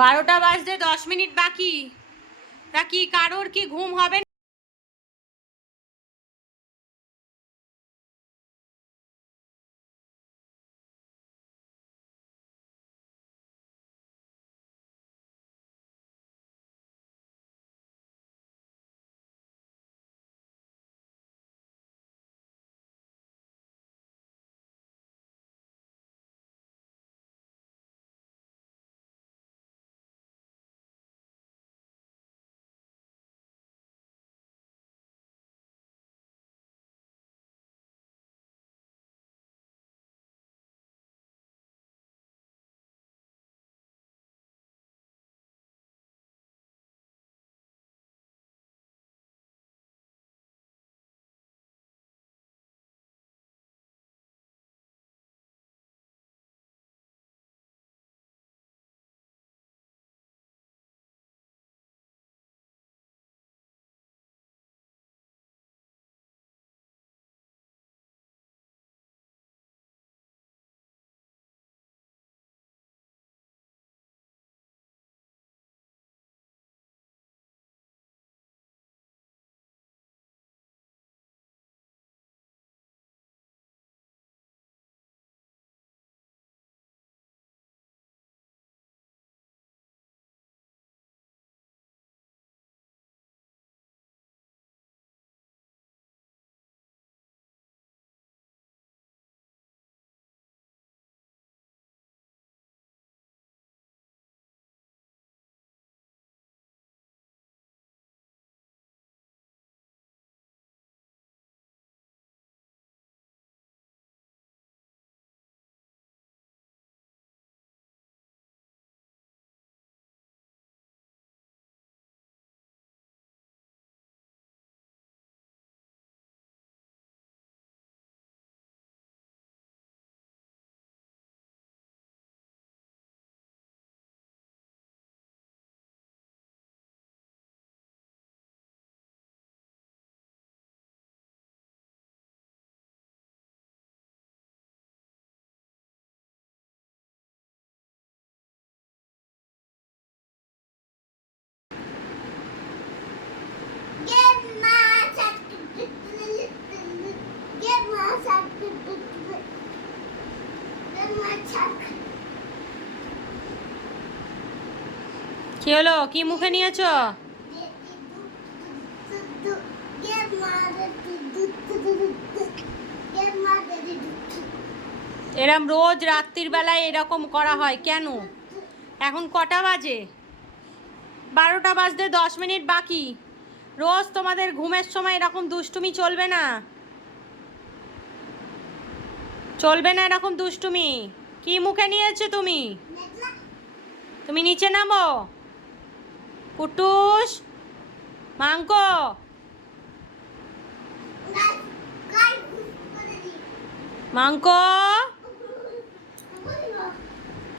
12টা বাজতে 10 মিনিট বাকি। তা কি কারোর কি ঘুম হবে? কি হলো? কি মুখে নিয়েছো? এরম রোজ রাত্রির বেলায় এরকম করা হয় কেন? এখন কটা বাজে? 12টা বাজতে 10 মিনিট বাকি। রোজ তোমাদের ঘুমের সময় এরকম দুষ্টুমি চলবে না, চলবে না এরকম দুষ্টুমি। কি মুখে নিয়েছো তুমি? তুমি নিচে নামো। পুটুস, মাংকো, মাংকো।